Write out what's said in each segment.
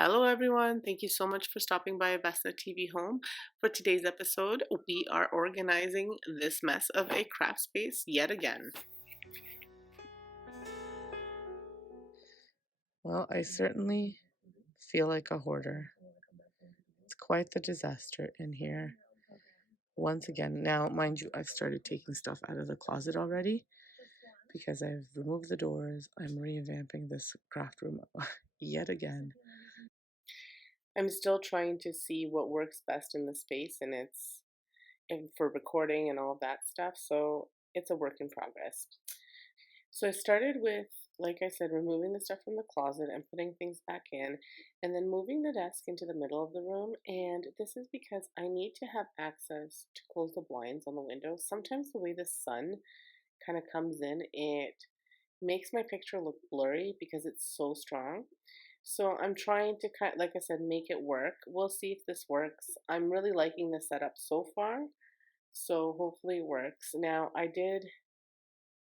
Hello, everyone. Thank you so much for stopping by Vesna TV Home. For today's episode, we are organizing this mess of a craft space yet again. Well, I certainly feel like a hoarder. It's quite the disaster in here. Once again, now, mind you, I've started taking stuff out of the closet already because I've removed the doors. I'm revamping this craft room yet again. I'm still trying to see what works best in the space, and for recording and all of that stuff. So it's a work in progress. So I started with, like I said, removing the stuff from the closet and putting things back in, and then moving the desk into the middle of the room. And this is because I need to have access to close the blinds on the windows. Sometimes the way the sun kind of comes in, it makes my picture look blurry because it's so strong. So I'm trying to like I said, make it work. We'll see if this works. I'm really liking the setup so far. So hopefully it works. Now I did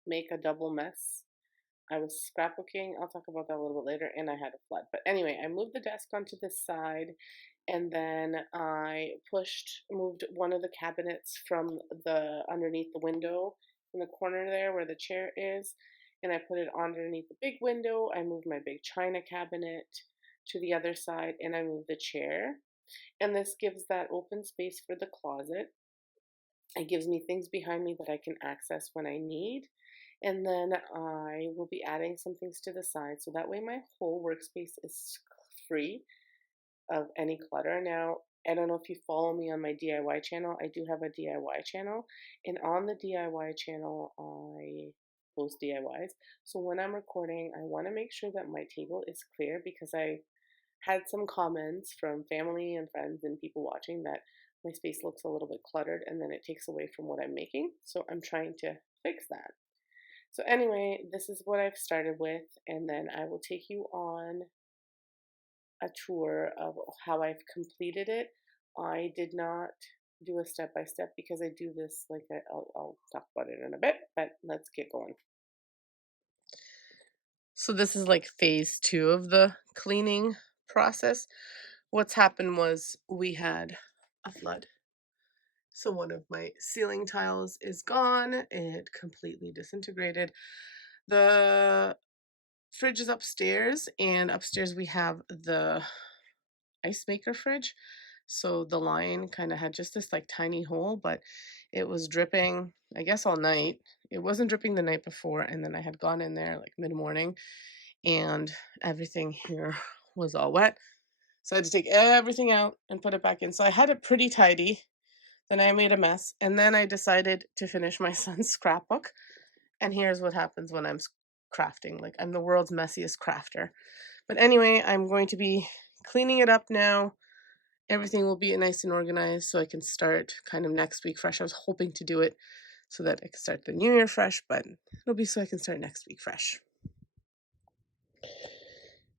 make a double mess. I was scrapbooking. I'll talk about that a little bit later, and I had a flood. But anyway, I moved the desk onto this side, and then I moved one of the cabinets from the underneath the window in the corner there where the chair is, and I put it underneath the big window. I moved my big china cabinet to the other side, and I moved the chair. And this gives that open space for the closet. It gives me things behind me that I can access when I need. And then I will be adding some things to the side so that way my whole workspace is free of any clutter. Now, I don't know if you follow me on my DIY channel. I do have a DIY channel, and on the DIY channel, I post DIYs. So when I'm recording, I want to make sure that my table is clear because I had some comments from family and friends and people watching that my space looks a little bit cluttered and then it takes away from what I'm making. So I'm trying to fix that. So anyway, this is what I've started with, and then I will take you on a tour of how I've completed it. I did not do a step by step because I do this I'll talk about it in a bit, but let's get going. So this is like phase 2 of the cleaning process. What's happened was we had a flood. So one of my ceiling tiles is gone. It completely disintegrated. The fridge is upstairs, and upstairs we have the ice maker fridge. So the line kind of had just this like tiny hole, but it was dripping, I guess, all night. It wasn't dripping the night before, and then I had gone in there like mid-morning, and everything here was all wet. So I had to take everything out and put it back in. So I had it pretty tidy. Then I made a mess, and then I decided to finish my son's scrapbook. And here's what happens when I'm crafting. Like, I'm the world's messiest crafter. But anyway, I'm going to be cleaning it up now. Everything will be nice and organized so I can start kind of next week fresh. I was hoping to do it so that I could start the new year fresh, but it'll be so I can start next week fresh.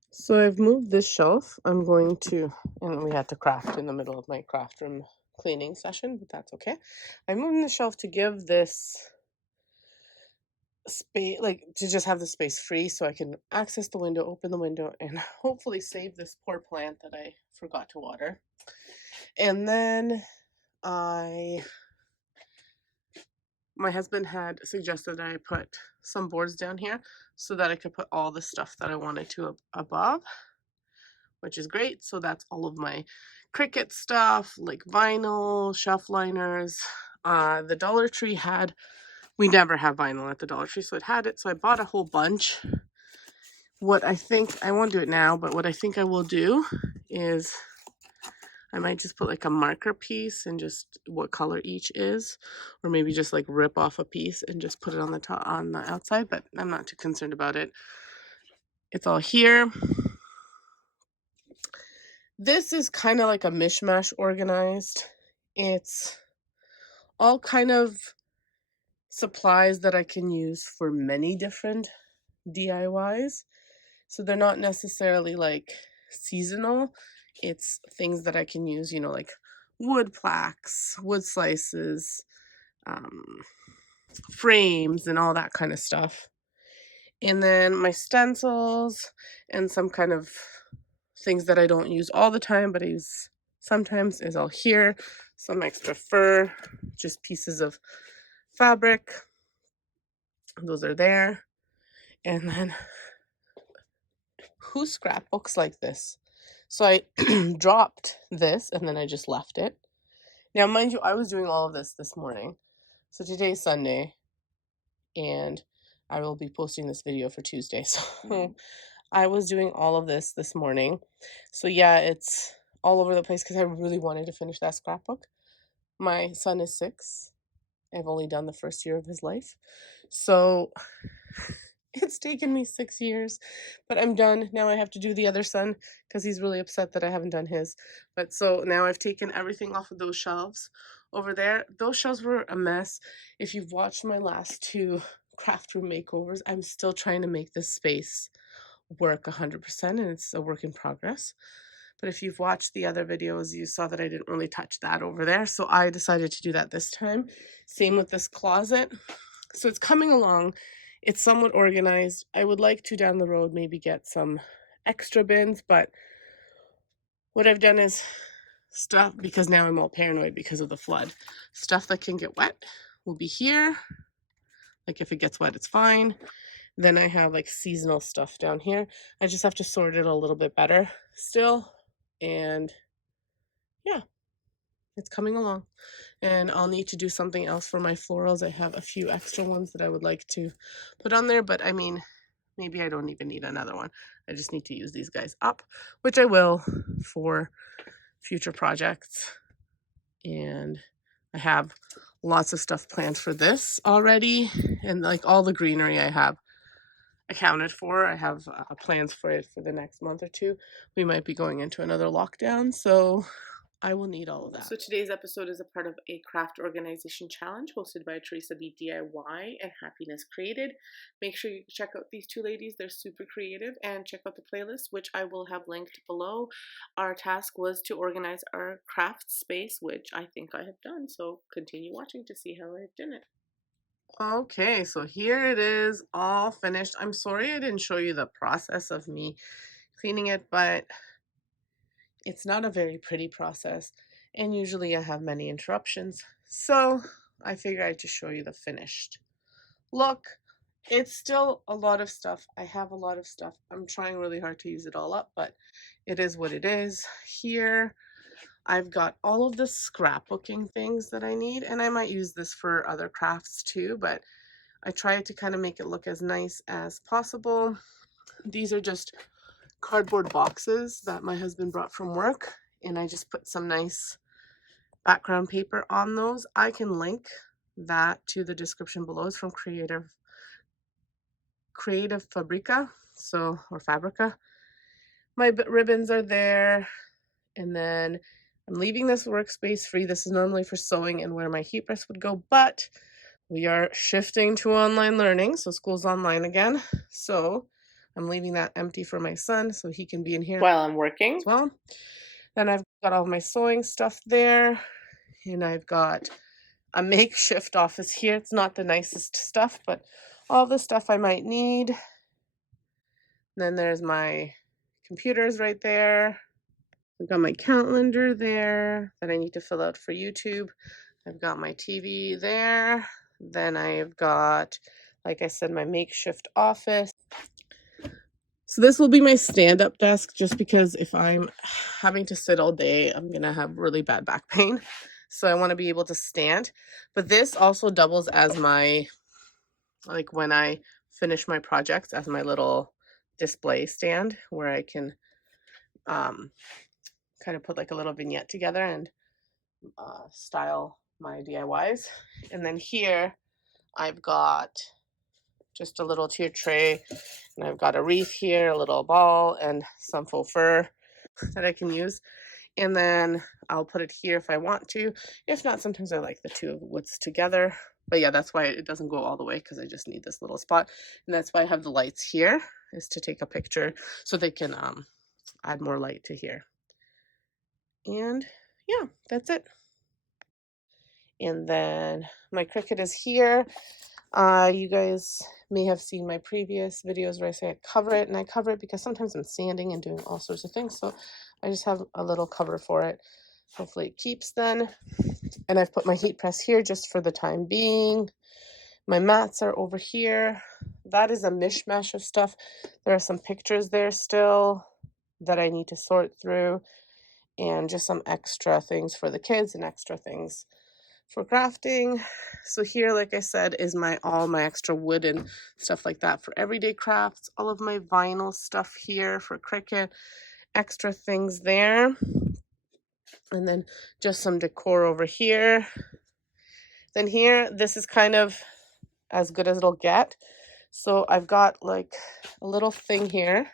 So I've moved this shelf. I'm going to, and we had to craft in the middle of my craft room cleaning session, but that's okay. I'm moving the shelf to give this space, like to just have the space free so I can access the window, open the window, and hopefully save this poor plant that I forgot to water. And then my husband had suggested that I put some boards down here so that I could put all the stuff that I wanted to above, which is great. So that's all of my Cricut stuff, like vinyl, shelf liners. The Dollar Tree we never have vinyl at the Dollar Tree, so it had it. So I bought a whole bunch. What I think, I won't do it now, but what I think I will do is I might just put like a marker piece and just what color each is, or maybe just like rip off a piece and just put it on the top, on the outside, but I'm not too concerned about it. It's all here. This is kind of like a mishmash organized. It's all kind of supplies that I can use for many different DIYs. So they're not necessarily like seasonal. It's things that I can use, like wood plaques, wood slices, frames, and all that kind of stuff. And then my stencils and some kind of things that I don't use all the time, but I use sometimes is all here. Some extra fur, just pieces of fabric. Those are there. And then who scrapbooks like this? So I dropped this and then I just left it. Now, mind you, I was doing all of this morning. So today's Sunday and I will be posting this video for Tuesday. So I was doing all of this morning. So yeah, it's all over the place because I really wanted to finish that scrapbook. My son is 6. I've only done the first year of his life. So it's taken me 6 years, but I'm done. Now I have to do the other son because he's really upset that I haven't done his. But so now I've taken everything off of those shelves over there. Those shelves were a mess. If you've watched my last 2 craft room makeovers, I'm still trying to make this space work 100% and it's a work in progress. But if you've watched the other videos, you saw that I didn't really touch that over there. So I decided to do that this time. Same with this closet. So it's coming along. It's somewhat organized. I would like to down the road maybe get some extra bins, but what I've done is stuff, because now I'm all paranoid because of the flood, stuff that can get wet will be here. Like if it gets wet, it's fine. Then I have like seasonal stuff down here. I just have to sort it a little bit better still. And yeah, it's coming along. And I'll need to do something else for my florals. I have a few extra ones that I would like to put on there, but I mean, maybe I don't even need another one. I just need to use these guys up, which I will for future projects. And I have lots of stuff planned for this already. And like all the greenery I have accounted for. I have plans for it for the next month or two. We might be going into another lockdown, so I will need all of that. So today's episode is a part of a craft organization challenge hosted by Teresa B DIY and Happiness Created. Make sure you check out these 2 ladies. They're super creative, and check out the playlist, which I will have linked below. Our task was to organize our craft space, which I think I have done. So continue watching to see how I've done it. Okay, so here it is, all finished. I'm sorry I didn't show you the process of me cleaning it, but it's not a very pretty process, and usually I have many interruptions. So I figured I'd just show you the finished look. It's still a lot of stuff. I have a lot of stuff. I'm trying really hard to use it all up, but it is what it is. Here, I've got all of the scrapbooking things that I need, and I might use this for other crafts too, but I tried to kind of make it look as nice as possible. These are just cardboard boxes that my husband brought from work, and I just put some nice background paper on those. I can link that to the description below. It's from Creative Fabrica, or Fabrica. My ribbons are there, and then I'm leaving this workspace free. This is normally for sewing and where my heat press would go, but we are shifting to online learning, so school's online again. So I'm leaving that empty for my son so he can be in here while I'm working as well. Then I've got all my sewing stuff there, and I've got a makeshift office here. It's not the nicest stuff, but all the stuff I might need. Then there's my computers right there. I've got my calendar there that I need to fill out for YouTube. I've got my TV there. Then I've got, like I said, my makeshift office. So this will be my stand-up desk, just because if I'm having to sit all day, I'm going to have really bad back pain. So I want to be able to stand. But this also doubles as my, like when I finish my projects, as my little display stand where I can kind of put like a little vignette together and style my DIYs. And then here I've got just a little tier tray, and I've got a wreath here, a little ball, and some faux fur that I can use. And then I'll put it here if I want to. If not, sometimes I like the 2 woods together. But yeah, that's why it doesn't go all the way, because I just need this little spot. And that's why I have the lights here, is to take a picture so they can add more light to here. And yeah, that's it. And then my Cricut is here. You guys may have seen my previous videos where I say I cover it, and I cover it because sometimes I'm sanding and doing all sorts of things. So I just have a little cover for it. Hopefully it keeps then. And I've put my heat press here just for the time being. My mats are over here. That is a mishmash of stuff. There are some pictures there still that I need to sort through, and just some extra things for the kids and extra things for crafting. So here, like I said, is all my extra wood and stuff like that for everyday crafts. All of my vinyl stuff here for Cricut, extra things there. And then just some decor over here. Then here, this is kind of as good as it'll get. So I've got like a little thing here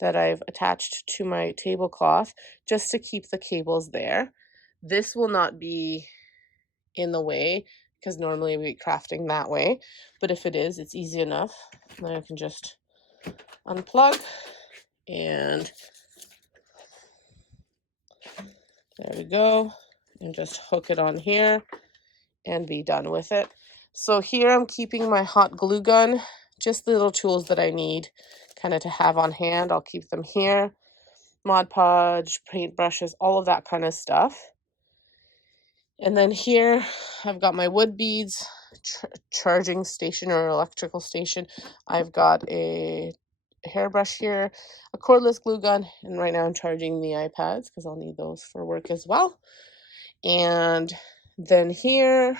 that I've attached to my tablecloth just to keep the cables there. This will not be in the way because normally we'd be crafting that way, but if it is, it's easy enough. Then I can just unplug, and there we go, and just hook it on here and be done with it. So here I'm keeping my hot glue gun, just the little tools that I need kind of to have on hand. I'll keep them here. Mod Podge, paint brushes, all of that kind of stuff. And then here I've got my wood beads, charging station or electrical station. I've got a hairbrush here, a cordless glue gun, and right now I'm charging the iPads because I'll need those for work as well. And then here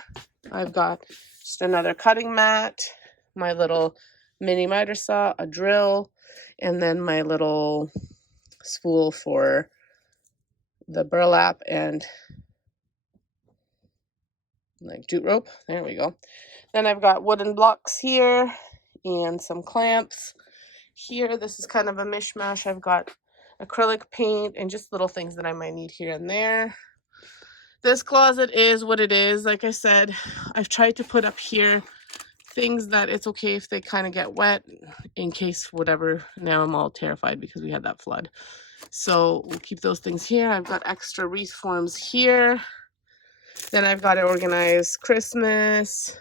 I've got just another cutting mat, my little mini miter saw, a drill, and then my little spool for the burlap and like jute rope. There we go. Then I've got wooden blocks here and some clamps. Here, this is kind of a mishmash. I've got acrylic paint and just little things that I might need here and there. This closet is what it is. Like I said, I've tried to put up here things that it's okay if they kind of get wet in case whatever. Now I'm all terrified because we had that flood. So we'll keep those things here. I've got extra wreath forms here. Then I've got to organize Christmas,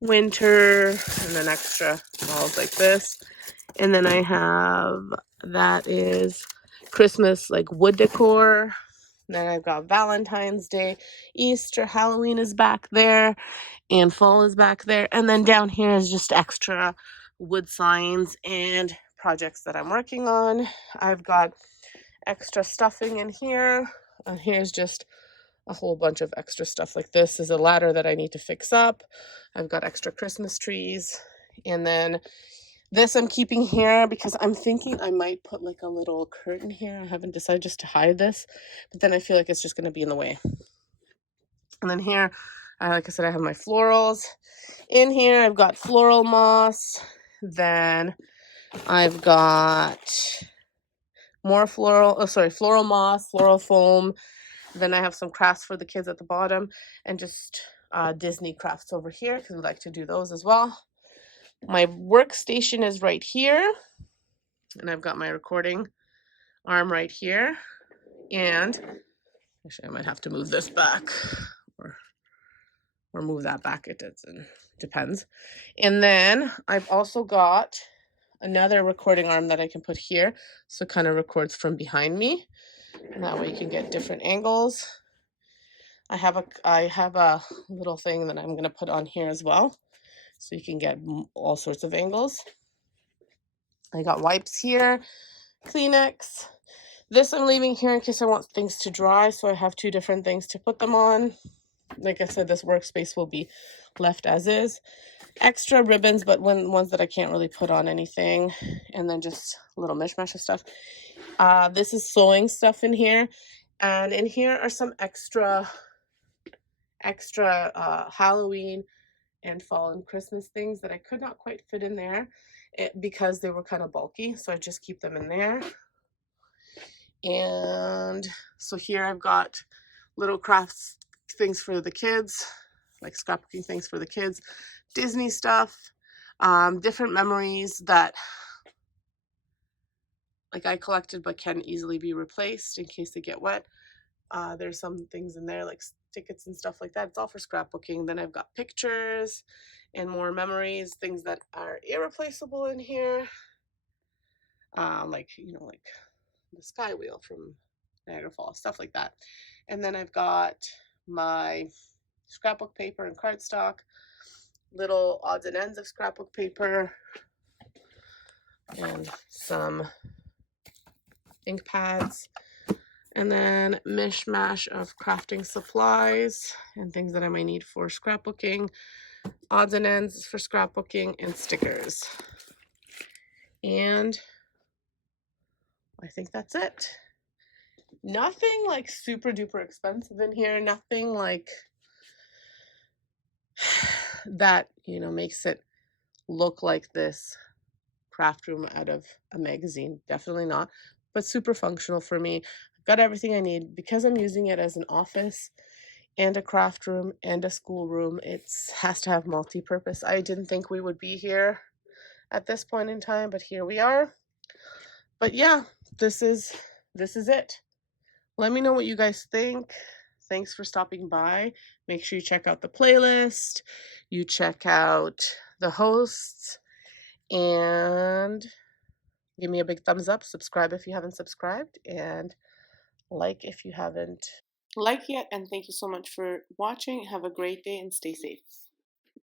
winter, and then extra balls like this. And then I have, that is Christmas like wood decor. Then I've got Valentine's Day, Easter, Halloween is back there, and fall is back there. And then down here is just extra wood signs and projects that I'm working on. I've got extra stuffing in here. And here's just a whole bunch of extra stuff. Like this is a ladder that I need to fix up. I've got extra Christmas trees. And then this I'm keeping here because I'm thinking I might put like a little curtain here. I haven't decided, just to hide this, but then I feel like it's just going to be in the way. And then here, like I said, I have my florals. In here, I've got floral moss. Then I've got more floral moss, floral foam. Then I have some crafts for the kids at the bottom, and just Disney crafts over here because we like to do those as well. My workstation is right here, and I've got my recording arm right here. And actually, I might have to move this back or move that back. It depends. And then I've also got another recording arm that I can put here, so it kind of records from behind me, and that way you can get different angles. I have a little thing that I'm going to put on here as well, so you can get all sorts of angles. I got wipes here, Kleenex. This I'm leaving here in case I want things to dry, so I have two different things to put them on. Like I said, this workspace will be left as is. Extra ribbons, but ones that I can't really put on anything. And then just a little mishmash of stuff. This is sewing stuff in here. And in here are some extra Halloween and fall and Christmas things that I could not quite fit in there because they were kind of bulky. So I just keep them in there. And so here I've got little crafts things for the kids, like scrapbooking things for the kids, Disney stuff, different memories that like I collected but can easily be replaced in case they get wet. There's some things in there like tickets and stuff like that. It's all for scrapbooking. Then I've got pictures and more memories, things that are irreplaceable in here. Like, like the Sky Wheel from Niagara Falls, stuff like that. And then I've got my scrapbook paper and cardstock, little odds and ends of scrapbook paper, and some ink pads, and then mishmash of crafting supplies and things that I might need for scrapbooking, odds and ends for scrapbooking, and stickers. And I think that's it. Nothing like super duper expensive in here, nothing like that, makes it look like this craft room out of a magazine. Definitely not, but super functional for me. I've got everything I need because I'm using it as an office and a craft room and a school room. It has to have multi-purpose. I didn't think we would be here at this point in time, but here we are. But yeah, this is it. Let me know what you guys think. Thanks for stopping by. Make sure you check out the playlist, you check out the hosts, and give me a big thumbs up. Subscribe if you haven't subscribed, and like if you haven't liked yet. And thank you so much for watching. Have a great day and stay safe.